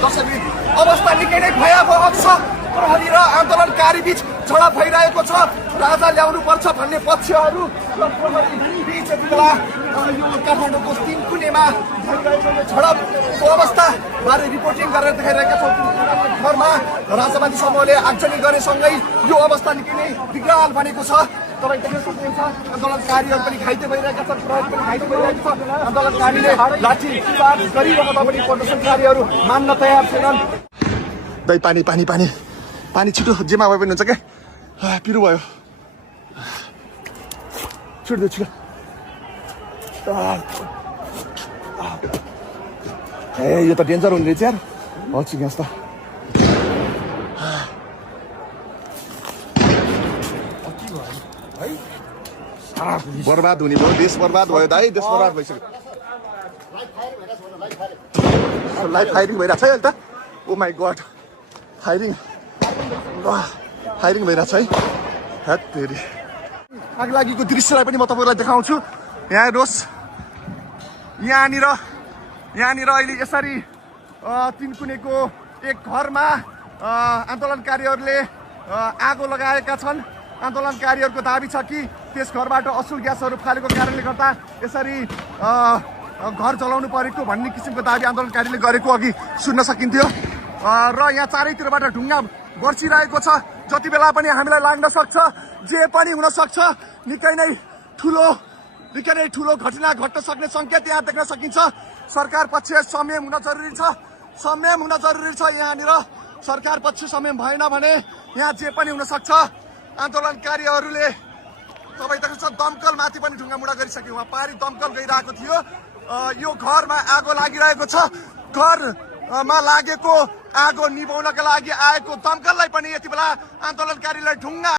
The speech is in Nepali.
त्यसैले अवस्था निकै नै भयावह छ। प्रहरी र आन्दोलनकारी बीच झडप भइरहेको छ। राजा ल्याउनु पर्छ भन्ने पक्षहरू र प्रहरी बीच यति बेला यो काठमाडौँको तिनकुनेमा भइरहेको झडपको अवस्था बारे रिपोर्टिङ गरेर देखाइरहेका छौँ। घरमा राजावादी समूहले आगजनी गरेसँगै यो अवस्था निकै नै विकराल बनेको छ। तपाईँ देख्न सक्नुहुन्छ आन्दोलनकारीहरू पनि घाइते भइरहेका छन्, प्रहरी पनि घाइते भइरहेको छ। आन्दोलनकारीले लाठी चार्ज गरिरहेको पनि प्रदर्शनकारीहरू मान्न तयार छैनन्। दाइ पानी पानी पानी पानी छिटो जेमा भए पनि हुन्छ क्या। पिरो भयो, छिटो छिटो। ए यो त डेन्जर हुने रहेछ यार। हल्छ ग्यास त बर्बाद हुने भयो, देश बर्बाद भयो दाइ, देश बर्बाद भइसक्यो। लाइभ फायरिङ भइरहेछ है अहिले त। ओ माई गड, फायरिङ फायरिङ भइरहेछ है। हेट तेरी आगलागीको दृश्यलाई पनि म तपाईँलाई देखाउँछु। यहाँ हेर्नुहोस्, यहाँनिर अहिले यसरी तिनकुनेको एक घरमा आन्दोलनकारीहरूले आगो लगाएका छन्। आन्दोलनकारीहरूको दाबी छ कि त्यस घरबाट असुल ग्यासहरू फालेको कारणले गर्दा यसरी घर जलाउनु परेको भन्ने किसिमको दाबी आन्दोलनकारीले गरेको अघि सुन्न सकिन्थ्यो। र यहाँ चारैतिरबाट ढुङ्गा बर्सिरहेको छ। जति बेला पनि हामीलाई लाग्न सक्छ, जे पनि हुन सक्छ। निकै नै ठुलो घटना घट्न सक्ने सङ्केत यहाँ देख्न सकिन्छ। सरकार पक्ष संयम हुन जरुरी छ, संयम हुन जरुरी छ। यहाँनिर सरकार पक्ष संयम भएन भने यहाँ जे पनि हुन सक्छ। आन्दोलनकारीहरूले तपाईँ देख्नुहुन्छ दमकल माथि पनि ढुङ्गामुढा गरिसक्यो। उहाँ पारी दमकल गइरहेको थियो। यो घरमा आगो लागिरहेको छ। घरमा लागेको आगो निभाउनका लागि आएको दमकललाई पनि यति बेला आन्दोलनकारीलाई ढुङ्गा